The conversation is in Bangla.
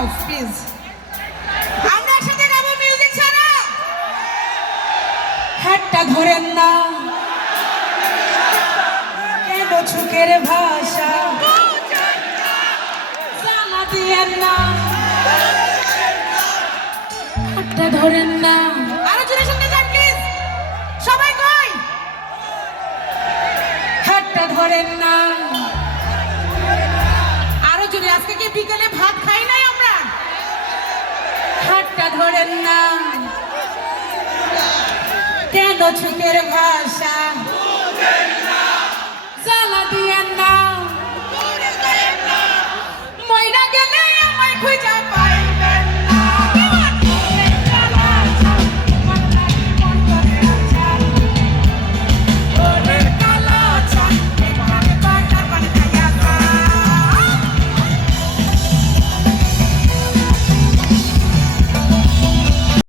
গাও প্লিজ। আমরা একসাথে গাবো মিউজিক ছাড়া। হাতটা ধরেন না, কেন চোখের ভাষা জ্বালা দিয়েন না, হাতটা ধরেন না। আরো জোরে শুনতে চান প্লিজ, সবাই কই? হাতটা ধরেন না, আরো জোরে। আজকে কি বিকেলে ভাত খাই নাই আমরা? হাতটা ধরেন না, কেন চোখের ভাষা জ্বালা দিয়েন না, মইরা গেলে আমায় খুঁজা